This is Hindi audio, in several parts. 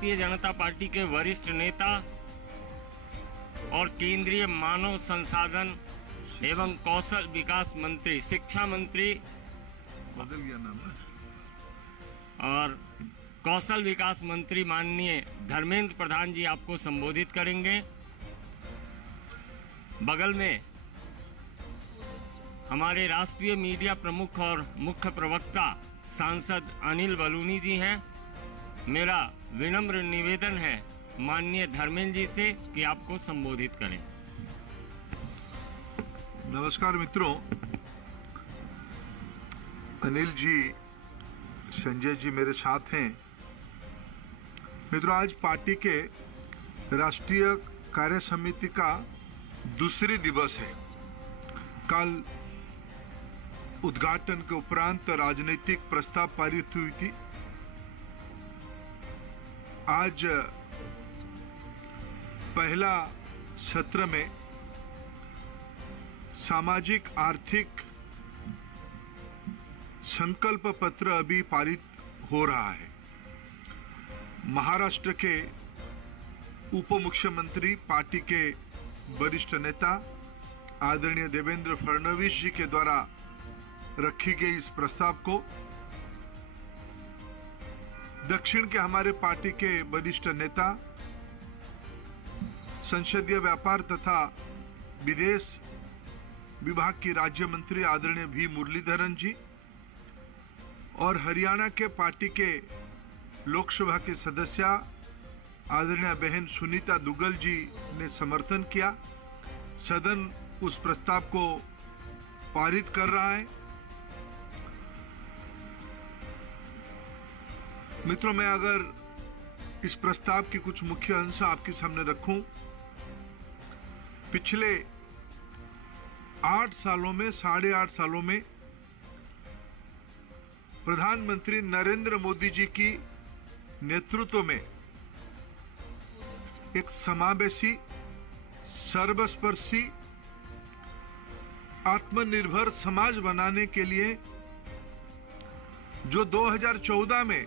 भारतीय जनता पार्टी के वरिष्ठ नेता और केंद्रीय मानव संसाधन एवं कौशल विकास मंत्री, शिक्षा मंत्री बदल गया नाम ना, और कौशल विकास मंत्री माननीय धर्मेंद्र प्रधान जी आपको संबोधित करेंगे। बगल में हमारे राष्ट्रीय मीडिया प्रमुख और मुख्य प्रवक्ता सांसद अनिल बलूनी जी हैं। मेरा विनम्र निवेदन है माननीय धर्मेंद्र जी से कि आपको संबोधित करें। नमस्कार मित्रों, अनिल जी, संजय जी मेरे साथ हैं। मित्रों, आज पार्टी के राष्ट्रीय कार्य समिति का दूसरी दिवस है। कल उद्घाटन के उपरांत राजनीतिक प्रस्ताव पारित हुई थी। आज पहला सत्र में सामाजिक आर्थिक संकल्प पत्र अभी पारित हो रहा है। महाराष्ट्र के उप मुख्यमंत्री, पार्टी के वरिष्ठ नेता आदरणीय देवेंद्र फडणवीस जी के द्वारा रखी गई इस प्रस्ताव को दक्षिण के हमारे पार्टी के वरिष्ठ नेता, संसदीय व्यापार तथा विदेश विभाग की राज्य मंत्री आदरणीय वी मुरलीधरन जी और हरियाणा के पार्टी के लोकसभा के सदस्य आदरणीय बहन सुनीता दुग्गल जी ने समर्थन किया। सदन उस प्रस्ताव को पारित कर रहा है। मित्रों, मैं अगर इस प्रस्ताव की कुछ मुख्य अंश आपके सामने रखूं, पिछले 8 सालों में, 8.5 सालों में प्रधानमंत्री नरेंद्र मोदी जी की नेतृत्व में एक समावेशी, सर्वस्पर्शी, आत्मनिर्भर समाज बनाने के लिए जो 2014 में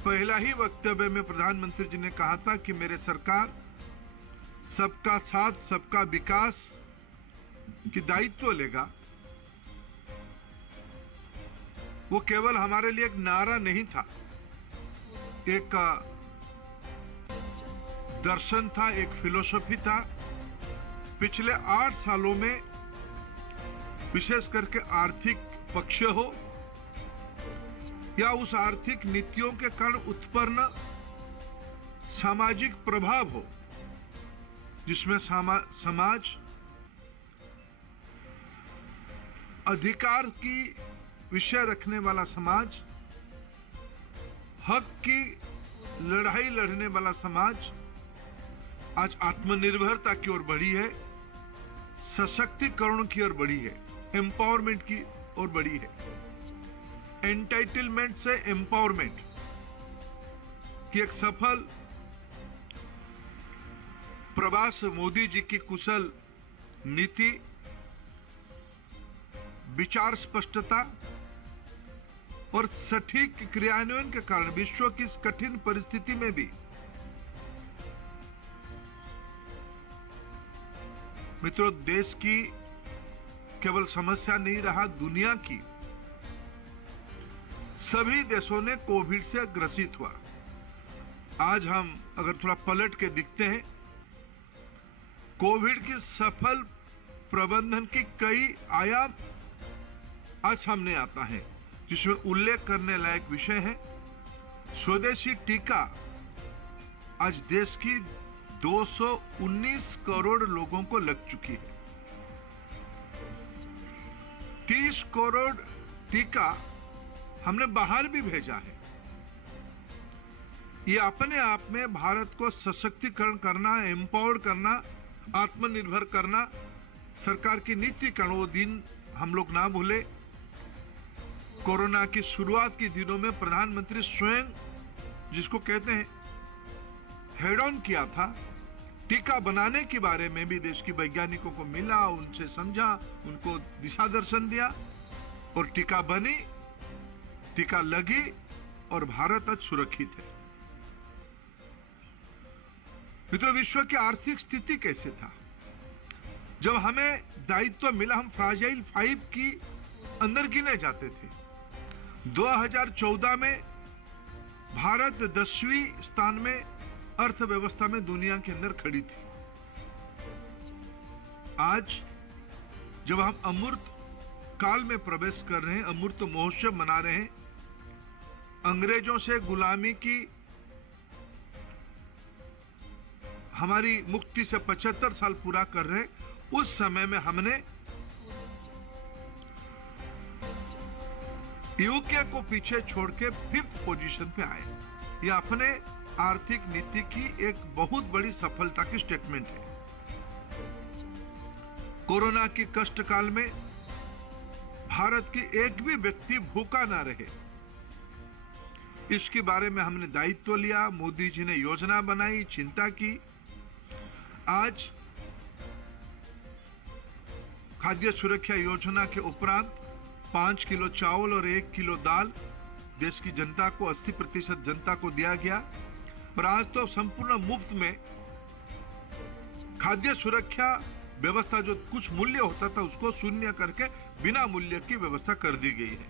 पहला ही वक्तव्य में प्रधानमंत्री जी ने कहा था कि मेरे सरकार सबका साथ, सबका विकास की दायित्व लेगा, वो केवल हमारे लिए एक नारा नहीं था, एक दर्शन था, एक फिलोसफी था। पिछले 8 सालों में विशेष करके आर्थिक पक्ष हो या उस आर्थिक नीतियों के कारण उत्पन्न सामाजिक प्रभाव हो, जिसमें समाज अधिकार की विषय रखने वाला समाज, हक की लड़ाई लड़ने वाला समाज आज आत्मनिर्भरता की ओर बढ़ी है, सशक्तिकरण की ओर बढ़ी है, एम्पावरमेंट की ओर बढ़ी है। एंटाइटलमेंट से एम्पावरमेंट की एक सफल प्रवास मोदी जी की कुशल नीति, विचार स्पष्टता और सटीक क्रियान्वयन के कारण विश्व की इस कठिन परिस्थिति में भी मित्रों, देश की केवल समस्या नहीं रहा, दुनिया की सभी देशों ने कोविड से ग्रसित हुआ। आज हम अगर थोड़ा पलट के दिखते हैं, कोविड की सफल प्रबंधन की कई आयाम आज सामने आता है, जिसमें उल्लेख करने लायक विषय है स्वदेशी टीका। आज देश की 219 करोड़ लोगों को लग चुकी है। 30 करोड़ टीका हमने बाहर भी भेजा है। ये अपने आप में भारत को सशक्तिकरण करना, एम्पावर करना, आत्मनिर्भर करना, सरकार की नीति का वो दिन हम लोग ना भूले। कोरोना की शुरुआत के दिनों में प्रधानमंत्री स्वयं, जिसको कहते हैं हेड ऑन किया था, टीका बनाने के बारे में भी देश के वैज्ञानिकों को मिला, उनसे समझा, उनको दिशा दर्शन दिया और टीका बनी, टीका लगी और भारत आज सुरक्षित है। मित्रों, विश्व की आर्थिक स्थिति कैसे था? जब हमें दायित्व मिला, हम फ्राजाइल 5 की अंदर गिने जाते थे। 2014 में भारत 10वीं स्थान में अर्थव्यवस्था में दुनिया के अंदर खड़ी थी। आज जब हम अमूर्त काल में प्रवेश कर रहे हैं, अमूर्त महोत्सव मना रहे हैं, अंग्रेजों से गुलामी की हमारी मुक्ति से 75 साल पूरा कर रहे हैं, उस समय में हमने यूके को पीछे छोड़ के 5th पोजीशन पे आए। यह अपने आर्थिक नीति की एक बहुत बड़ी सफलता की स्टेटमेंट है। कोरोना की कष्ट काल में भारत की एक भी व्यक्ति भूखा ना रहे, इसके बारे में हमने दायित्व लिया। मोदी जी ने योजना बनाई, चिंता की। आज खाद्य सुरक्षा योजना के उपरांत 5 किलो चावल और 1 किलो दाल देश की जनता को, 80% जनता को दिया गया। और आज तो संपूर्ण मुफ्त में खाद्य सुरक्षा व्यवस्था, जो कुछ मूल्य होता था उसको शून्य करके बिना मूल्य की व्यवस्था कर दी गई है।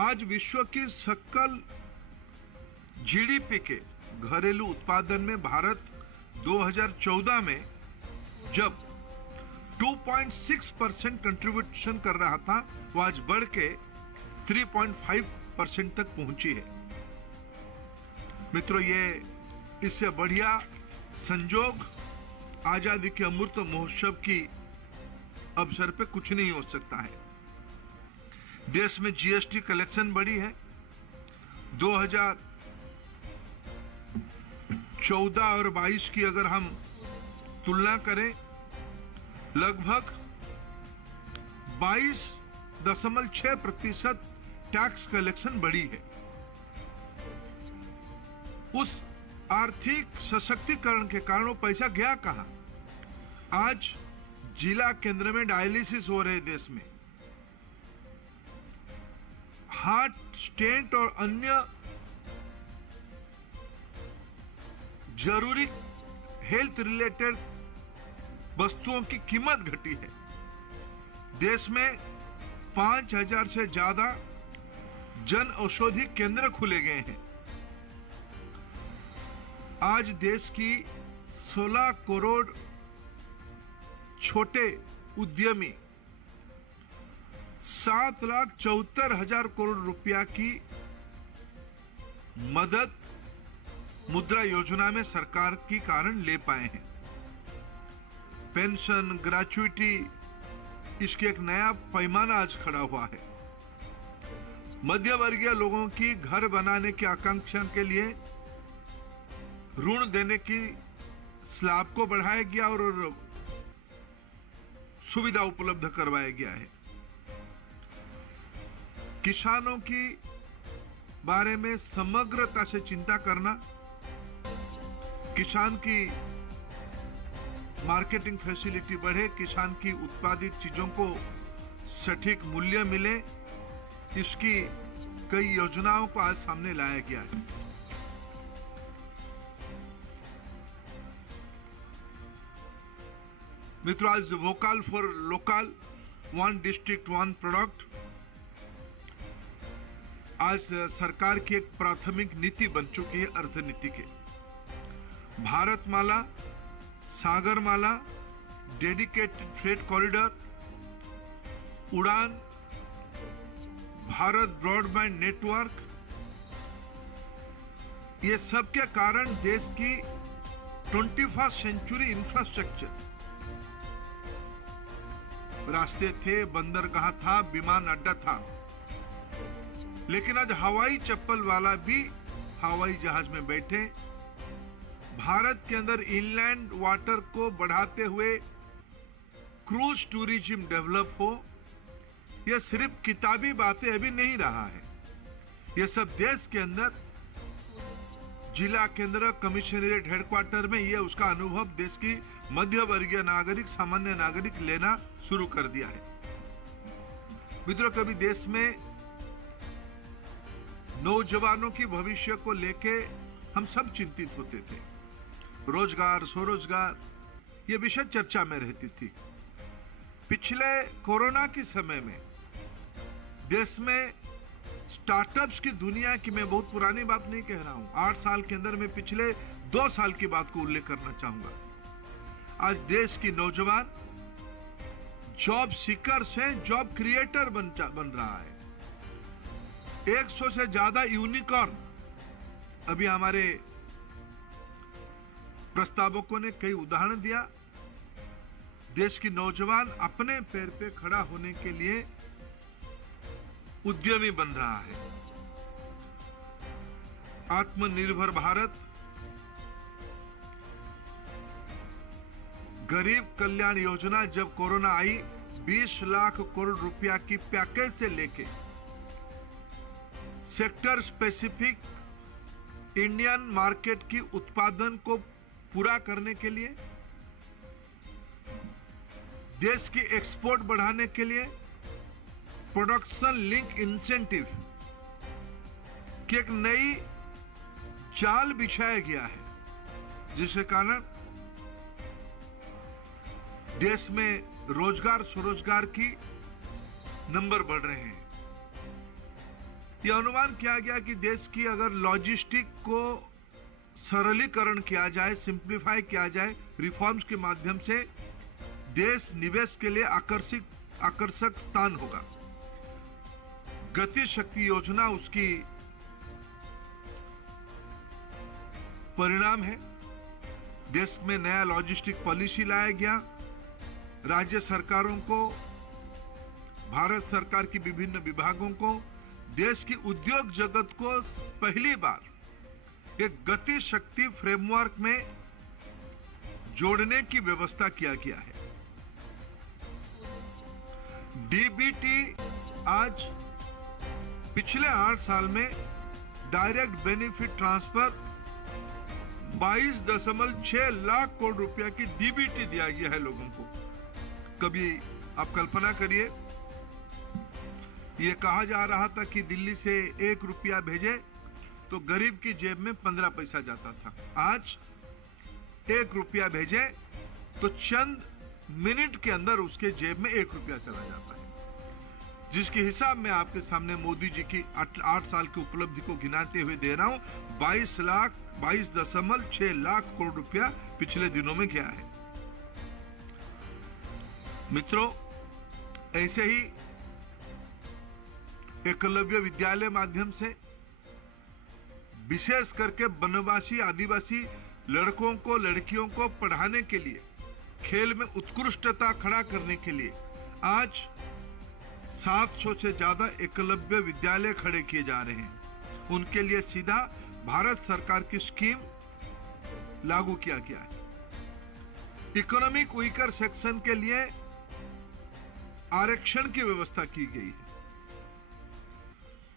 आज विश्व की सकल जीडीपी के घरेलू उत्पादन में भारत 2014 में जब 2.6% कंट्रीब्यूशन कर रहा था, वो आज बढ़ के 3.5% तक पहुंची है। मित्रों, ये इससे बढ़िया संजोग आजादी के अमृत महोत्सव की अवसर पे कुछ नहीं हो सकता है। देश में जीएसटी कलेक्शन बढ़ी है। 2014 और 22 की अगर हम तुलना करें, लगभग 22.6% टैक्स कलेक्शन बढ़ी है। उस आर्थिक सशक्तिकरण के कारण वो पैसा गया कहां? आज जिला केंद्र में डायलिसिस हो रहे देश में, हार्ट स्टेंट और अन्य जरूरी हेल्थ रिलेटेड वस्तुओं की कीमत घटी है। देश में 5000 से ज्यादा जन औषधि केंद्र खुले गए हैं। आज देश की 16 करोड़ छोटे उद्यमी 7,74,000 करोड़ रुपया की मदद मुद्रा योजना में सरकार के कारण ले पाए हैं। पेंशन, ग्रेच्युटी, इसकी एक नया पैमाना आज खड़ा हुआ है। मध्य वर्गीय लोगों की घर बनाने की आकांक्षा के लिए ऋण देने की स्लैब को बढ़ाया गया और सुविधा उपलब्ध करवाया गया है। किसानों की बारे में समग्रता से चिंता करना, किसान की मार्केटिंग फैसिलिटी बढ़े, किसान की उत्पादित चीजों को सटीक मूल्य मिले, इसकी कई योजनाओं को आज सामने लाया गया है। मित्रों, आज vocal for local, 1 district 1 product आज सरकार की एक प्राथमिक नीति बन चुकी है। अर्थनीति के Bharatmala, Sagarmala, dedicated freight corridor, उड़ान, भारत ब्रॉडबैंड नेटवर्क, ये सब के कारण देश की 21st सेंचुरी इंफ्रास्ट्रक्चर, रास्ते थे, बंदरगाह था, विमान अड्डा था, लेकिन आज हवाई चप्पल वाला भी हवाई जहाज में बैठे भारत के अंदर इनलैंड वाटर को बढ़ाते हुए क्रूज टूरिज्म डेवलप हो। यह सिर्फ किताबी बातें अभी नहीं रहा है, यह सब देश के अंदर जिला केंद्र, कमिश्नरेट, हेडक्वार्टर में यह उसका अनुभव देश की मध्य वर्गीय नागरिक, सामान्य नागरिक लेना शुरू कर दिया है। मित्रों, कभी देश में नौजवानों की भविष्य को लेके हम सब चिंतित होते थे। रोजगार, स्वरोजगार, ये विषय चर्चा में रहती थी। पिछले कोरोना के समय में देश में स्टार्टअप्स की दुनिया की, मैं बहुत पुरानी बात नहीं कह रहा हूं, 8 साल के अंदर मैं पिछले 2 साल की बात को उल्लेख करना चाहूंगा। आज देश की नौजवान जॉब सीकर से जॉब क्रिएटर बन रहा है। 100 से ज्यादा यूनिकॉर्न, अभी हमारे प्रस्तावकों ने कई उदाहरण दिया। देश की नौजवान अपने पैर पे खड़ा होने के लिए उद्यमी बन रहा है। आत्मनिर्भर भारत, गरीब कल्याण योजना, जब कोरोना आई 20 लाख करोड़ रुपया की पैकेज से लेके सेक्टर स्पेसिफिक इंडियन मार्केट की उत्पादन को पूरा करने के लिए, देश की एक्सपोर्ट बढ़ाने के लिए प्रोडक्शन लिंक इंसेंटिव की एक नई जाल बिछाया गया है, जिसके कारण देश में रोजगार, स्वरोजगार की नंबर बढ़ रहे हैं। यह अनुमान किया गया कि देश की अगर लॉजिस्टिक को सरलीकरण किया जाए, सिंप्लीफाई किया जाए, रिफॉर्म्स के माध्यम से देश निवेश के लिए आकर्षक स्थान होगा। गति शक्ति योजना उसकी परिणाम है। देश में नया लॉजिस्टिक पॉलिसी लाया गया। राज्य सरकारों को, भारत सरकार की विभिन्न विभागों को, देश की उद्योग जगत को पहली बार एक गति शक्ति फ्रेमवर्क में जोड़ने की व्यवस्था किया गया है। डीबीटी आज पिछले 8 साल में direct benefit transfer 22.6 lakh crore रुपया की डीबीटी दिया गया है लोगों को। कभी आप कल्पना करिए, यह कहा जा रहा था कि दिल्ली से 1 रुपया भेजे तो गरीब की जेब में 15 पैसा जाता था। आज 1 रुपया भेजे तो चंद मिनट के अंदर उसके जेब में 1 रुपया चला जाता है, जिसके हिसाब में आपके सामने मोदी जी की 8 साल की उपलब्धि को गिनाते हुए दे रहा हूं। 22.6 लाख करोड़ रुपया पिछले दिनों में गया है। मित्रों, ऐसे ही एकलव्य विद्यालय माध्यम से विशेष करके वनवासी आदिवासी लड़कों को, लड़कियों को पढ़ाने के लिए, खेल में उत्कृष्टता खड़ा करने के लिए आज 700 से ज्यादा एकलव्य विद्यालय खड़े किए जा रहे हैं। उनके लिए सीधा भारत सरकार की स्कीम लागू किया गया है। इकोनॉमिक वीकर सेक्शन के लिए आरक्षण की व्यवस्था की गई है।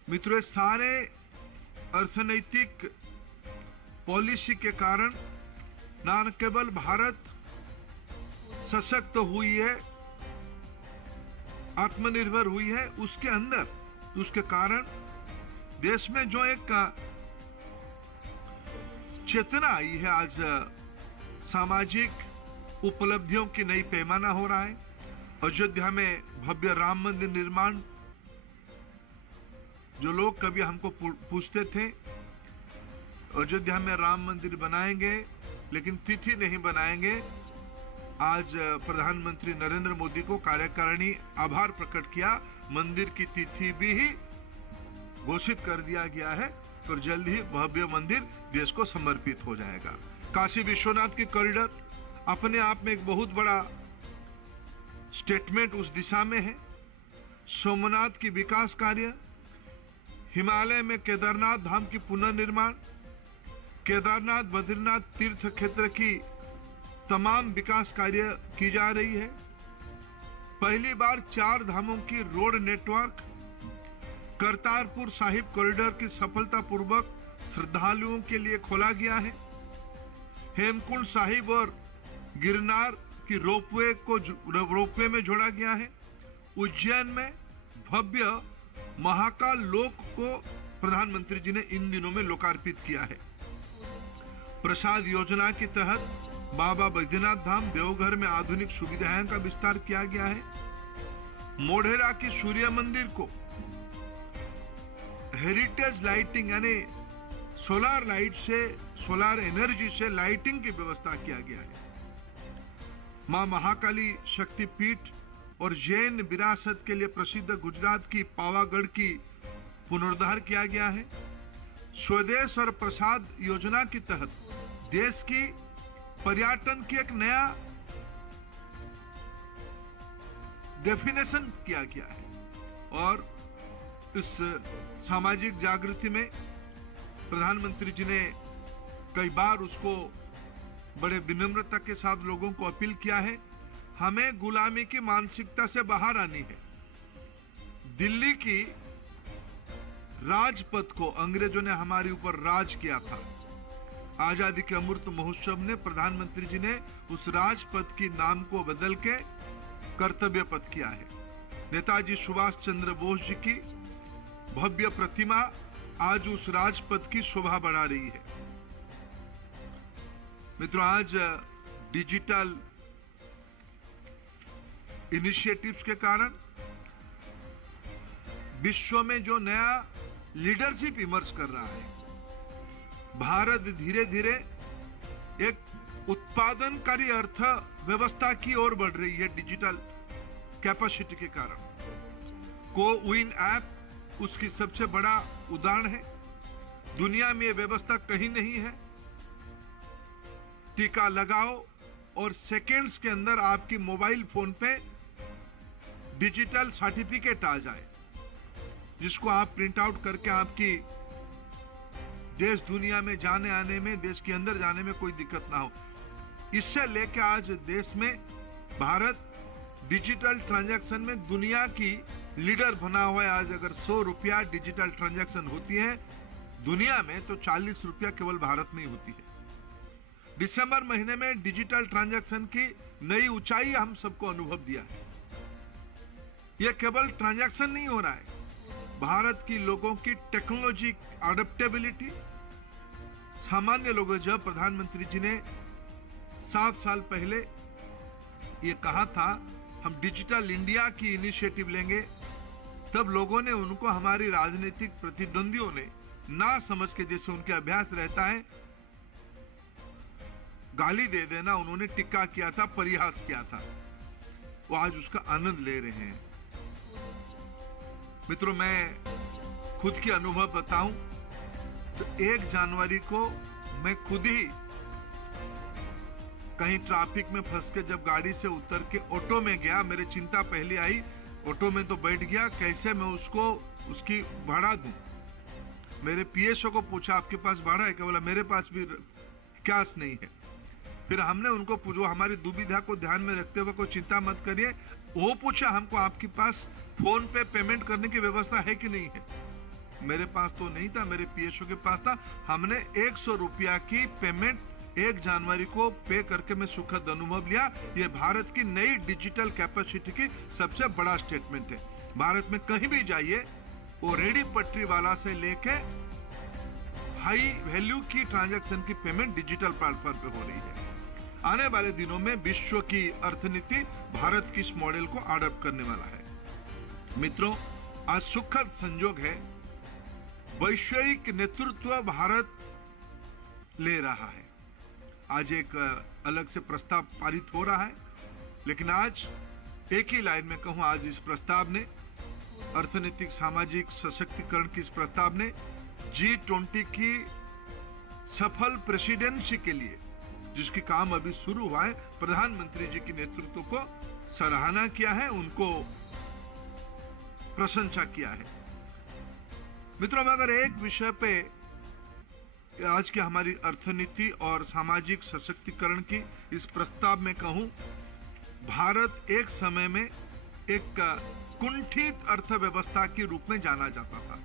मित्रों, सारे अर्थनैतिक पॉलिसी के कारण न केवल भारत सशक्त हुई है, आत्मनिर्भर हुई है, उसके अंदर, उसके कारण देश में जो एक चेतना आई है, आज सामाजिक उपलब्धियों की नई पैमाना हो रहा है। अयोध्या में भव्य राम मंदिर निर्माण, जो लोग कभी हमको पूछते थे अयोध्या में राम मंदिर बनाएंगे लेकिन तिथि नहीं बनाएंगे, आज प्रधानमंत्री नरेंद्र मोदी को कार्यकारिणी आभार प्रकट किया, मंदिर की तिथि भी ही घोषित कर दिया गया है और जल्द ही भव्य मंदिर देश को समर्पित हो जाएगा। काशी विश्वनाथ की कॉरिडोर अपने आप में एक बहुत बड़ा स्टेटमेंट उस दिशा में है। सोमनाथ की विकास कार्य, हिमालय में केदारनाथ धाम की पुनर्निर्माण, केदारनाथ बद्रीनाथ तीर्थ क्षेत्र की तमाम विकास कार्य की जा रही है। पहली बार 4 धामों की road network, Kartarpur Sahib corridor की सफलतापूर्वक श्रद्धालुओं के लिए खोला गया है। हेमकुंड साहिब और गिरनार की रोपवे में जोड़ा गया है। उज्जैन में भव्य महाकाल लोक को प्रधानमंत्री जी ने इन दिनों में लोकार्पित किया है। प्रसाद योजना के तहत बाबा बैद्यनाथ धाम देवघर में आधुनिक सुविधाएं का विस्तार किया गया है। मोढेरा की सूर्य मंदिर को हेरिटेज लाइटिंग यानी सोलर लाइट से, सोलर एनर्जी से लाइटिंग की व्यवस्था किया गया है। मां महाकाली शक्तिपीठ और जैन विरासत के लिए प्रसिद्ध गुजरात की पावागढ़ की पुनरुद्धार किया गया है। स्वदेश और प्रसाद योजना के तहत देश की पर्यटन की एक नया डेफिनेशन किया गया है और इस सामाजिक जागृति में प्रधानमंत्री जी ने कई बार उसको बड़े विनम्रता के साथ लोगों को अपील किया है। हमें गुलामी की मानसिकता से बाहर आनी है। दिल्ली की राजपथ को अंग्रेजों ने हमारे ऊपर राज किया था। आजादी के अमृत महोत्सव ने प्रधानमंत्री जी ने उस राजपथ की नाम को बदल के कर्तव्य पथ किया है। नेताजी सुभाष चंद्र बोस जी की भव्य प्रतिमा आज उस राजपथ की शोभा बढ़ा रही है। मित्रों, आज डिजिटल इनिशिएटिव्स के कारण विश्व में जो नया लीडरशिप इमर्ज कर रहा है, भारत धीरे धीरे एक उत्पादनकारी अर्थ व्यवस्था की ओर बढ़ रही है। डिजिटल कैपेसिटी के कारण कोविन ऐप उसकी सबसे बड़ा उदाहरण है। दुनिया में यह व्यवस्था कहीं नहीं है। टीका लगाओ और सेकेंड्स के अंदर आपकी मोबाइल फोन पे डिजिटल सर्टिफिकेट आ जाए, जिसको आप प्रिंट आउट करके आपकी देश दुनिया में जाने आने में, देश के अंदर जाने में कोई दिक्कत ना हो। इससे लेकर आज देश में भारत डिजिटल ट्रांजैक्शन में दुनिया की लीडर बना हुआ है। आज अगर 100 रुपया डिजिटल ट्रांजैक्शन होती है दुनिया में, तो 40 रुपया केवल भारत में ही होती है। दिसंबर महीने में डिजिटल ट्रांजैक्शन की नई ऊंचाई हम सबको अनुभव दिया है। यह केवल ट्रांजैक्शन नहीं हो रहा है, भारत की लोगों की टेक्नोलॉजी अडेप्टेबिलिटी। सामान्य लोगों, जब प्रधानमंत्री जी ने 7 साल पहले ये कहा था हम डिजिटल इंडिया की इनिशिएटिव लेंगे, तब लोगों ने उनको, हमारी राजनीतिक प्रतिद्वंदियों ने ना समझ के, जैसे उनके अभ्यास रहता है, गाली दे देना, उन्होंने टिक्का किया था, परिहास किया था। वो आज उसका आनंद ले रहे हैं। मित्रों, मैं खुद की अनुभव बताऊं तो 1 जनवरी को मैं खुद ही कहीं ट्रैफिक में फंस के जब गाड़ी से उतर के ऑटो में गया, मेरी चिंता पहले आई। ऑटो में तो बैठ गया, कैसे मैं उसको उसकी भाड़ा दूं। मेरे पीएसओ को पूछा आपके पास भाड़ा है क्या? बोला मेरे पास भी कैश नहीं है। फिर हमने उनको पूछा, हमारी दुविधा को ध्यान में रखते हुए कोई चिंता मत करिए, वो पूछा हमको आपके पास फोन पे पेमेंट करने की व्यवस्था है कि नहीं है। मेरे पास तो नहीं था, मेरे पीएसओ के पास था। हमने 100 रुपया की पेमेंट 1 जनवरी को पे करके मैं सुखद अनुभव लिया। ये भारत की नई डिजिटल कैपेसिटी की सबसे बड़ा स्टेटमेंट है। भारत में कहीं भी जाइए, वो रेडी पटरी वाला से लेके हाई वैल्यू की ट्रांजैक्शन की पेमेंट डिजिटल प्लेटफॉर्म पे हो रही है। आने वाले दिनों में विश्व की अर्थनीति भारत की इस मॉडल को अडॉप्ट करने वाला है। मित्रों, आज सुखद संजोग है, वैश्विक नेतृत्व भारत ले रहा है। आज एक अलग से प्रस्ताव पारित हो रहा है, लेकिन आज एक ही लाइन में कहूं, आज इस प्रस्ताव ने, अर्थनीतिक सामाजिक सशक्तिकरण की इस प्रस्ताव ने G20 की सफल प्रेसिडेंसी के लिए, जिसकी काम अभी शुरू हुआ है, प्रधानमंत्री जी के नेतृत्व को सराहना किया है, उनको प्रशंसा किया है। मित्रों, मैं अगर एक विषय पे आज की हमारी अर्थनीति और सामाजिक सशक्तिकरण की इस प्रस्ताव में कहूं, भारत एक समय में एक कुंठित अर्थव्यवस्था के रूप में जाना जाता था।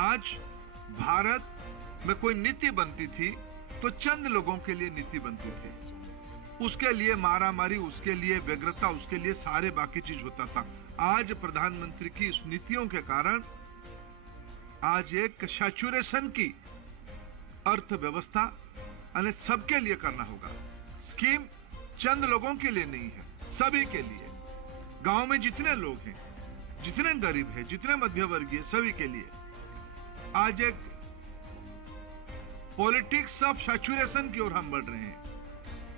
आज भारत में कोई नीति बनती थी तो चंद लोगों के लिए नीति बनती थी, उसके लिए मारामारी, उसके लिए व्यग्रता, उसके लिए सारे बाकी चीज होता था। आज प्रधानमंत्री की इस नीतियों के कारण आज एक सैचुरेशन की अर्थव्यवस्था यानी सबके लिए करना होगा। स्कीम चंद लोगों के लिए नहीं है, सभी के लिए। गांव में जितने लोग हैं, जितने गरीब हैं, जितने मध्यवर्गीय, सभी के लिए। आज एक पॉलिटिक्स ऑफ सैचुरेशन की ओर हम बढ़ रहे हैं,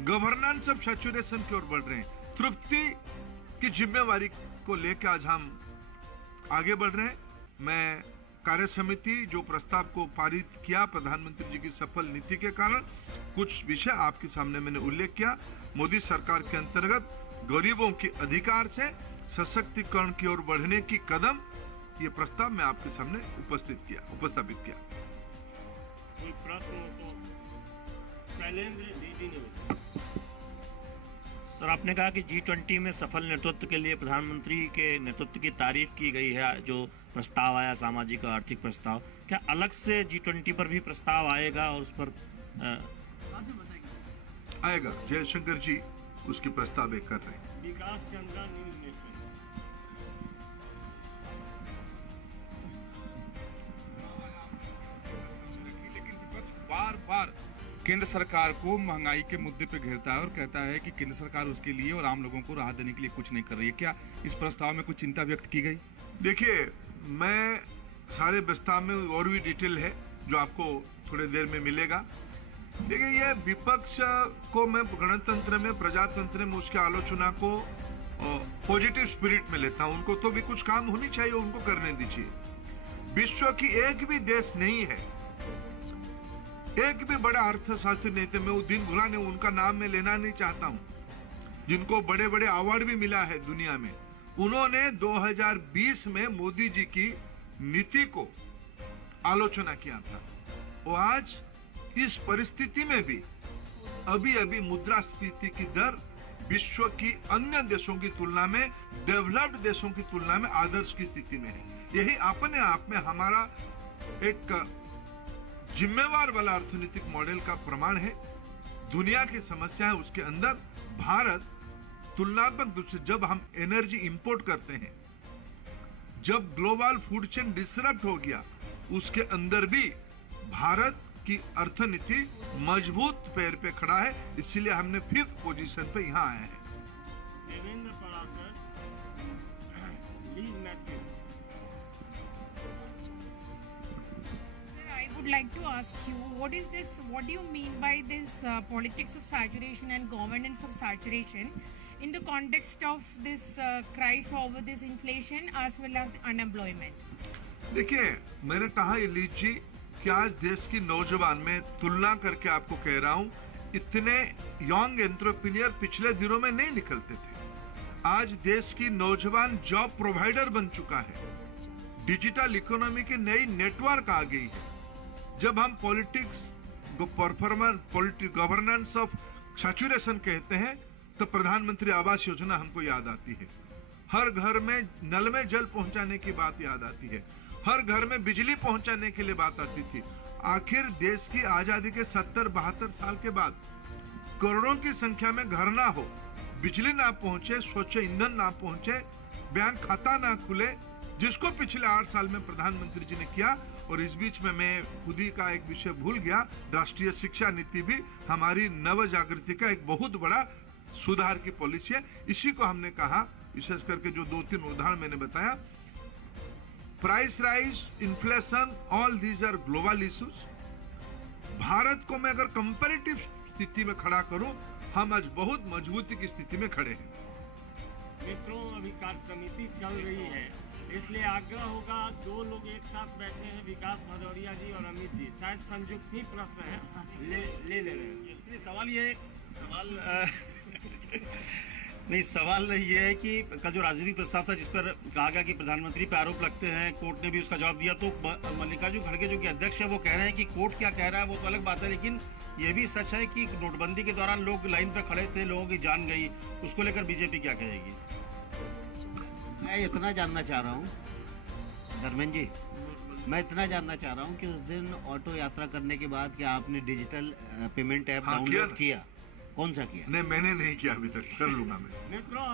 गवर्नेंस ऑफ सैचुरेशन की ओर बढ़ रहे हैं। तृप्ति की जिम्मेवारी को लेकर आज हम आगे बढ़ रहे हैं। मैं कार्य समिति जो प्रस्ताव को पारित किया प्रधानमंत्री जी की सफल नीति के कारण, कुछ विषय आपके सामने मैंने उल्लेख किया। मोदी सरकार के अंतर्गत गरीबों के अधिकार से सशक्तिकरण की ओर बढ़ने की कदम, ये प्रस्ताव मैं आपके सामने उपस्थापित किया। कोई प्रश्न हो तो शैलेंद्र दीदी ने। सर, आपने कहा कि G20 में सफल नेतृत्व के लिए प्रधानमंत्री के नेतृत्व की तारीफ की गई है। जो प्रस्ताव आया सामाजिक और आर्थिक प्रस्ताव, क्या अलग से G20 पर भी प्रस्ताव आएगा और उस पर आएगा? जयशंकर जी उसकी प्रस्ताव एक कर रहे हैं। विकास चंद्रा न्यूज नेशन। लेकिन विपक्ष बार बार केंद्र सरकार को महंगाई के मुद्दे पर घेरता है और कहता है कि केंद्र सरकार उसके लिए और आम लोगों को राहत देने के लिए कुछ नहीं कर रही है। क्या इस प्रस्ताव में कुछ चिंता व्यक्त की गई? देखिए, मैं सारे प्रस्ताव में और भी डिटेल है जो आपको थोड़ी देर में मिलेगा। देखिए, ये विपक्ष को मैं गणतंत्र में, प्रजातंत्र में उसकी आलोचना को पॉजिटिव स्पिरिट में लेता हूं। उनको तो भी कुछ काम होनी चाहिए, उनको करने दीजिए। विश्व की एक भी देश नहीं है, एक भी बड़ा अर्थशास्त्री नहीं थे, मैं वो दिन भुला नहीं, उनका नाम मैं लेना नहीं चाहता हूं, जिनको बड़े बड़े अवार्ड भी मिला है दुनिया में। उन्होंने 2020 में मोदी जी की नीति को आलोचना किया था। वो आज इस परिस्थिति में भी अभी मुद्रास्फीति की दर विश्व की अन्य देशों की तुलना में, डेवलप्ड देशों की तुलना में आदर्श की स्थिति में है। यही अपने आप में हमारा एक जिम्मेवार वाला अर्थनीतिक मॉडल का प्रमाण है। दुनिया की समस्या है, उसके अंदर भारत तुलनात्मक रूप से, जब हम एनर्जी इंपोर्ट करते हैं, जब ग्लोबल फूड चेन डिसरप्ट हो गया, उसके अंदर भी भारत की अर्थनीति मजबूत पैर पे खड़ा है। इसलिए हमने 5th पोजीशन पे यहाँ आए हैं। Devendra Parashar, lease Matthew. I would like to ask you, what is this? What do you mean by this politics of saturation and governance of saturation in the context of this crisis over this inflation as well as the unemployment? देखिए, मैंने कहा ये लीजिए कि आज देश की नौजवान में तुलना करके आपको कह रहा हूं, इतने यंग एंटरप्रेन्योर पिछले दिनों में नहीं निकलते थे। आज देश की नौजवान जॉब प्रोवाइडर बन चुका है। डिजिटल इकोनॉमी की नई नेटवर्क आ गई है। जब हम पॉलिटिक्स गवर्नेंस ऑफ सैचुरेशन कहते हैं तो प्रधानमंत्री आवास योजना हमको याद आती है। हर घर में नल में जल पहुंचाने की बात याद आती है। हर घर में बिजली पहुंचाने के लिए बात आती थी। आखिर देश की आजादी के 70-72 साल के बाद करोड़ों की संख्या में घर ना हो, बिजली ना पहुंचे, स्वच्छ ईंधन ना पहुंचे, बैंक खाता ना खुले, जिसको पिछले 8 साल में प्रधानमंत्री जी ने किया। और इस बीच में मैं खुद ही का एक विषय भूल गया, राष्ट्रीय शिक्षा नीति भी हमारी नव जागृति का एक बहुत बड़ा सुधार की पॉलिसी है। इसी को हमने कहा, विशेष करके जो 2-3 उदाहरण मैंने बताया, price rise, inflation, all these are global issues. Bharat को मैं अगर कंपैरेटिव स्थिति में खड़ा करूं, हम आज बहुत मजबूती की स्थिति में खड़े हैं। मित्रों, अभी कार्य समिति चल रही है, इसलिए आग्रह होगा, 2 लोग एक साथ बैठे हैं, विकास भदौरिया जी और अमित जी, शायद संयुक्त ही प्रश्न है, ले रहे हैं। सवाल ये है कि कल जो राजनीतिक प्रस्ताव था जिस पर कहा गया कि प्रधानमंत्री पे आरोप लगते हैं, कोर्ट ने भी उसका जवाब दिया, तो मल्लिकार्जुन खड़गे जो कि अध्यक्ष है वो कह रहे हैं कि कोर्ट क्या कह रहा है वो तो अलग बात है, लेकिन ये भी सच है कि नोटबंदी के दौरान लोग लाइन पर खड़े थे, लोगों की जान गई, उसको लेकर बीजेपी क्या कहेगी? मैं इतना जानना चाह रहा हूँ धर्मेंद्र जी, मैं इतना जानना चाह रहा हूँ कि उस दिन ऑटो यात्रा करने के बाद क्या आपने डिजिटल पेमेंट ऐप डाउनलोड किया? कौन सा किया? नहीं, मैंने नहीं किया अभी तक, कर लूंगा मैं। मित्रों